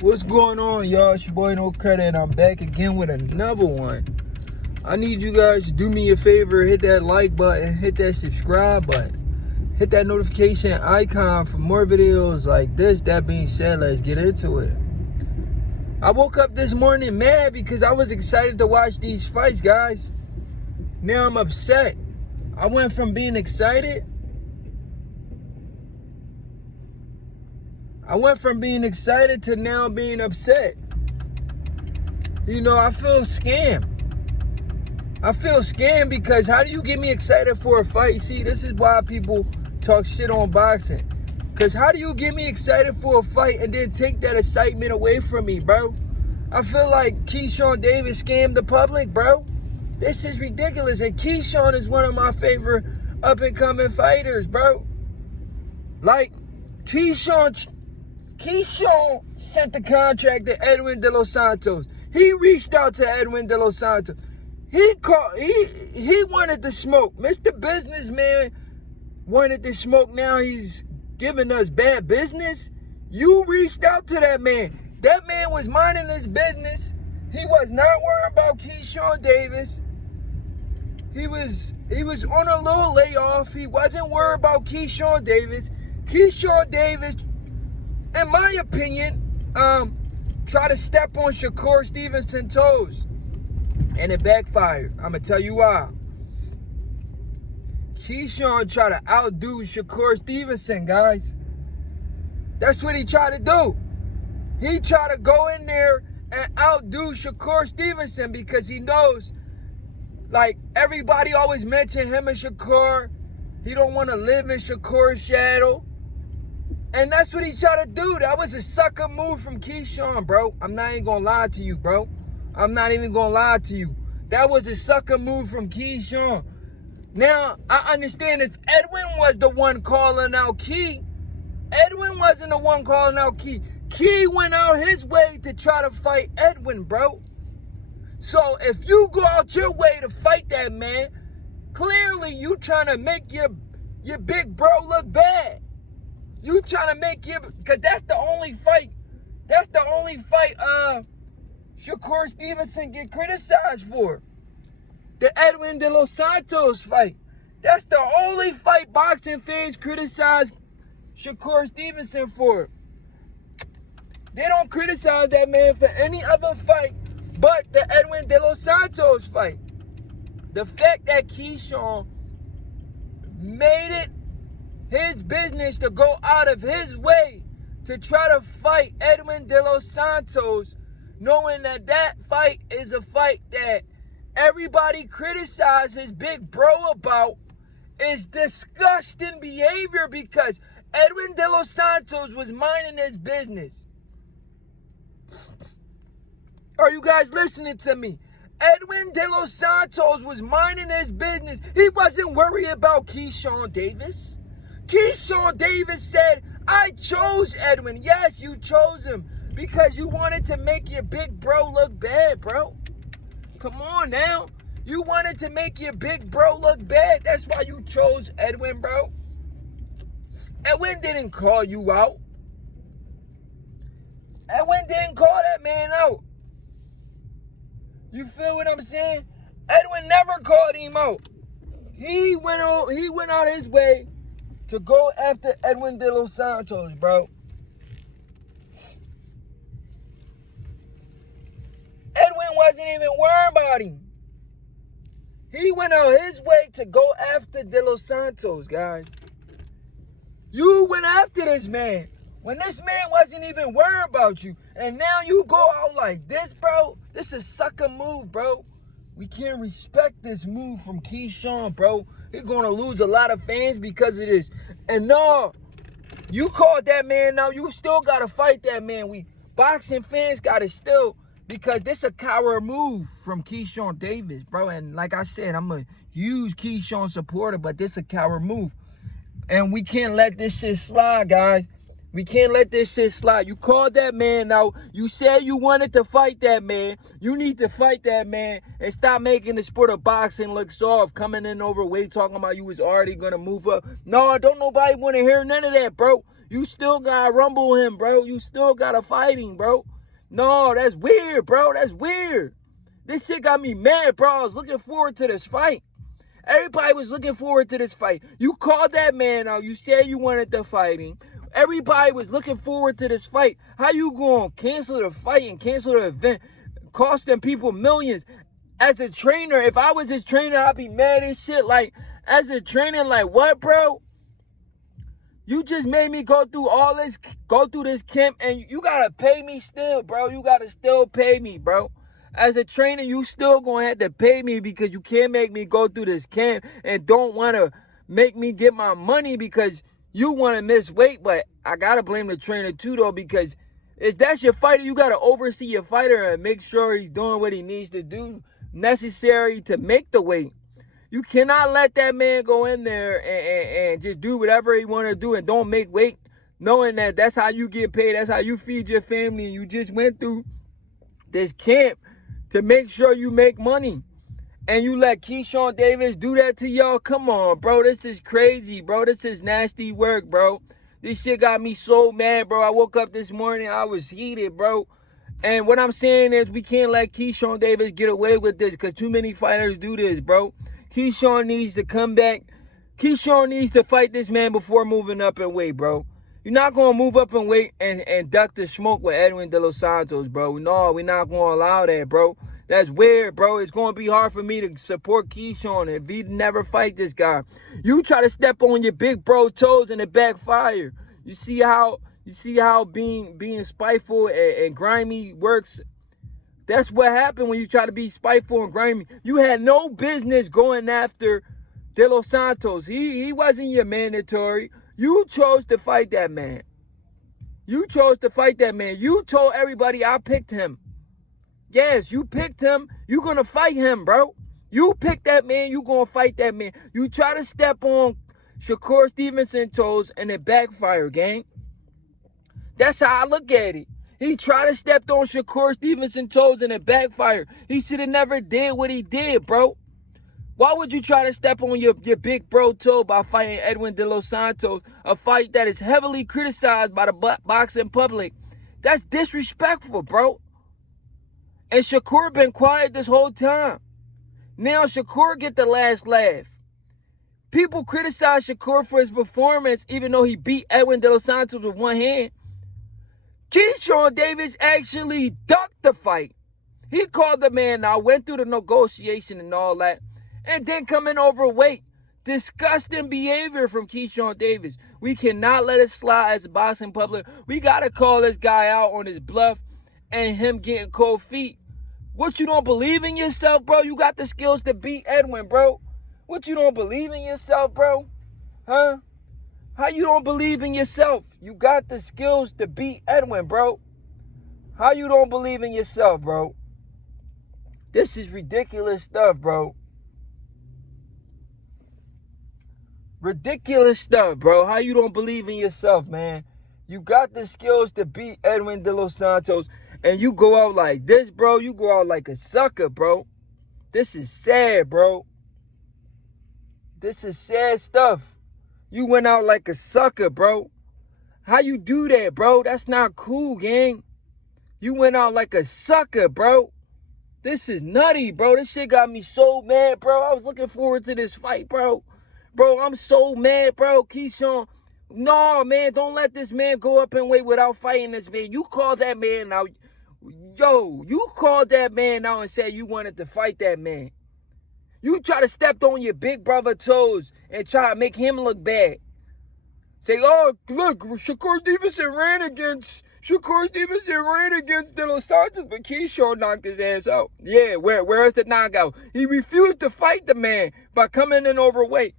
What's going on, y'all? It's your boy No Credit, and I'm back again with another one. I need you guys to do me a favor, hit that like button, hit that subscribe button, hit that notification icon for more videos like this. That being said, let's get into it. I woke up this morning mad because I was excited to watch these fights, guys. Now I'm upset. I went from being excited to now being upset. You know, I feel scammed. Because how do you get me excited for a fight? See, this is why people talk shit on boxing. Because how do you get me excited for a fight and then take that excitement away from me, bro? I feel like Keyshawn Davis scammed the public, bro. This is ridiculous. And Keyshawn is one of my favorite up-and-coming fighters, bro. Like, Keyshawn sent the contract to Edwin De Los Santos. He reached out to Edwin De Los Santos. He wanted to smoke. Mr. Businessman wanted to smoke. Now he's giving us bad business. You reached out to that man. That man was minding his business. He was not worried about Keyshawn Davis. He was on a little layoff. He wasn't worried about Keyshawn Davis. Keyshawn Davis, in my opinion, try to step on Shakur Stevenson's toes. And it backfired. I'm going to tell you why. Keyshawn tried to outdo Shakur Stevenson, guys. That's what he tried to do. He tried to go in there and outdo Shakur Stevenson because he knows, like, everybody always mention him and Shakur. He don't want to live in Shakur's shadow. And that's what he tried to do. That was a sucker move from Keyshawn, bro. I'm not even going to lie to you, bro. That was a sucker move from Keyshawn. Now, I understand if Edwin was the one calling out Key, Edwin wasn't the one calling out Key. Key went out his way to try to fight Edwin, bro. So if you go out your way to fight that man, clearly you trying to make your big bro look bad. You trying to make because that's the only fight Shakur Stevenson get criticized for. The Edwin De Los Santos fight. That's the only fight boxing fans criticize Shakur Stevenson for. They don't criticize that man for any other fight but the Edwin De Los Santos fight. The fact that Keyshawn made it his business to go out of his way to try to fight Edwin De Los Santos, knowing that fight is a fight that everybody criticizes big bro about, is disgusting behavior because Edwin De Los Santos was minding his business. Are you guys listening to me? Edwin De Los Santos was minding his business. He wasn't worried about Keyshawn Davis. Keyshawn Davis said, I chose Edwin. Yes, you chose him because you wanted to make your big bro look bad, bro. Come on now. You wanted to make your big bro look bad. That's why you chose Edwin, bro. Edwin didn't call you out. Edwin didn't call that man out. You feel what I'm saying? Edwin never called him out. He went out his way to go after Edwin De Los Santos, bro. Edwin wasn't even worried about him. He went out his way to go after De Los Santos, guys. You went after this man when this man wasn't even worried about you. And now you go out like this, bro. This is a sucker move, bro. We can't respect this move from Keyshawn, bro. He's going to lose a lot of fans because of this. And no, you called that man out. You still got to fight that man. We boxing fans got to still, because this a coward move from Keyshawn Davis, bro. And like I said, I'm a huge Keyshawn supporter, but this a coward move. And we can't let this shit slide, guys. We can't let this shit slide. You called that man out. You said you wanted to fight that man. You need to fight that man and stop making the sport of boxing look soft. Coming in overweight, talking about you was already going to move up. No, don't nobody want to hear none of that, bro. You still gotta rumble him, bro. You still gotta fight him, bro. No, that's weird, bro. That's weird. This shit got me mad, bro. I was looking forward to this fight. Everybody was looking forward to this fight. You called that man out. You said you wanted to fight him. Everybody was looking forward to this fight. How you gonna cancel the fight and cancel the event, costing people millions? As a trainer, if I was his trainer, I'd be mad as shit. Like, as a trainer, like, what, bro? You just made me go through all this, go through this camp, and you gotta pay me still, bro. You gotta still pay me, bro. As a trainer, you still gonna have to pay me because you can't make me go through this camp and don't wanna make me get my money because you wanna miss weight. But I gotta blame the trainer too, though, because if that's your fighter, you gotta oversee your fighter and make sure he's doing what he needs to do necessary to make the weight. You cannot let that man go in there and just do whatever he want to do and don't make weight, knowing that that's how you get paid, that's how you feed your family, and you just went through this camp to make sure you make money. And you let Keyshawn Davis do that to y'all? Come on, bro. This is crazy, bro. This is nasty work, bro. This shit got me so mad, bro. I woke up this morning, I was heated, bro. And what I'm saying is we can't let Keyshawn Davis get away with this because too many fighters do this, bro. Keyshawn needs to come back. Keyshawn needs to fight this man before moving up in weight, bro. You're not going to move up in weight and duck the smoke with Edwin De Los Santos, bro. No, we're not going to allow that, bro. That's weird, bro. It's going to be hard for me to support Keyshawn if he never fight this guy. You try to step on your big bro toes and it backfire. You see how being spiteful and grimy works? That's what happened when you try to be spiteful and grimy. You had no business going after De Los Santos. He wasn't your mandatory. You chose to fight that man. You chose to fight that man. You told everybody I picked him. Yes, you picked him. You're going to fight him, bro. You picked that man. You're going to fight that man. You try to step on Shakur Stevenson toes and it backfire, gang. That's how I look at it. He tried to step on Shakur Stevenson toes and it backfired. He should have never did what he did, bro. Why would you try to step on your big bro toe by fighting Edwin De Los Santos, a fight that is heavily criticized by the boxing public? That's disrespectful, bro. And Shakur been quiet this whole time. Now Shakur get the last laugh. People criticize Shakur for his performance, even though he beat Edwin De Los Santos with one hand. Keyshawn Davis actually ducked the fight. He called the man out, went through the negotiation and all that, and then coming overweight. Disgusting behavior from Keyshawn Davis. We cannot let it slide as a boxing public. We got to call this guy out on his bluff and him getting cold feet. What, you don't believe in yourself, bro? You got the skills to beat Edwin, bro. What, you don't believe in yourself, bro? Huh? How you don't believe in yourself? You got the skills to beat Edwin, bro. How you don't believe in yourself, bro? This is ridiculous stuff, bro. Ridiculous stuff, bro. How you don't believe in yourself, man? You got the skills to beat Edwin De Los Santos, and you go out like this, bro. You go out like a sucker, bro. This is sad, bro. This is sad stuff. You went out like a sucker, bro. How you do that, bro? That's not cool, gang. You went out like a sucker, bro. This is nutty, bro. This shit got me so mad, bro. I was looking forward to this fight, bro. Bro, I'm so mad, bro. Keyshawn, no, man, don't let this man go up in weight without fighting this man. You called that man out. Yo, you called that man out and said you wanted to fight that man. You try to step on your big brother toes and try to make him look bad. Say, oh, look, Shakur Stevenson ran against De Los Santos, but Keyshawn knocked his ass out. Yeah, where's the knockout? He refused to fight the man by coming in overweight.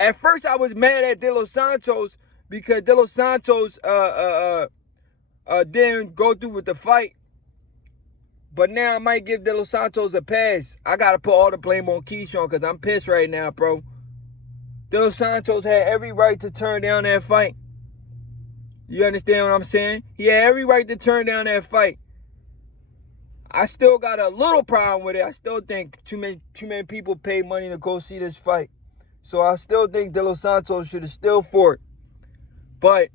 At first, I was mad at De Los Santos because De Los Santos didn't go through with the fight. But now I might give De Los Santos a pass. I got to put all the blame on Keyshawn because I'm pissed right now, bro. De Los Santos had every right to turn down that fight. You understand what I'm saying? He had every right to turn down that fight. I still got a little problem with it. I still think too many people pay money to go see this fight. So I still think De Los Santos should have still fought. But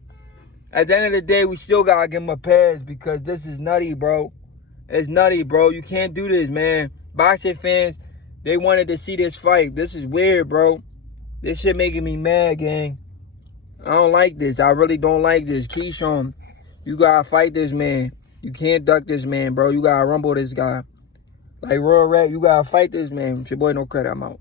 at the end of the day, we still gotta give him a pass because this is nutty, bro. It's nutty, bro. You can't do this, man. Boxing fans, they wanted to see this fight. This is weird, bro. This shit making me mad, gang. I don't like this. I really don't like this. Keyshawn, you gotta fight this man. You can't duck this man, bro. You gotta rumble this guy. Like Royal Rat, you gotta fight this man. It's your boy No Credit. I'm out.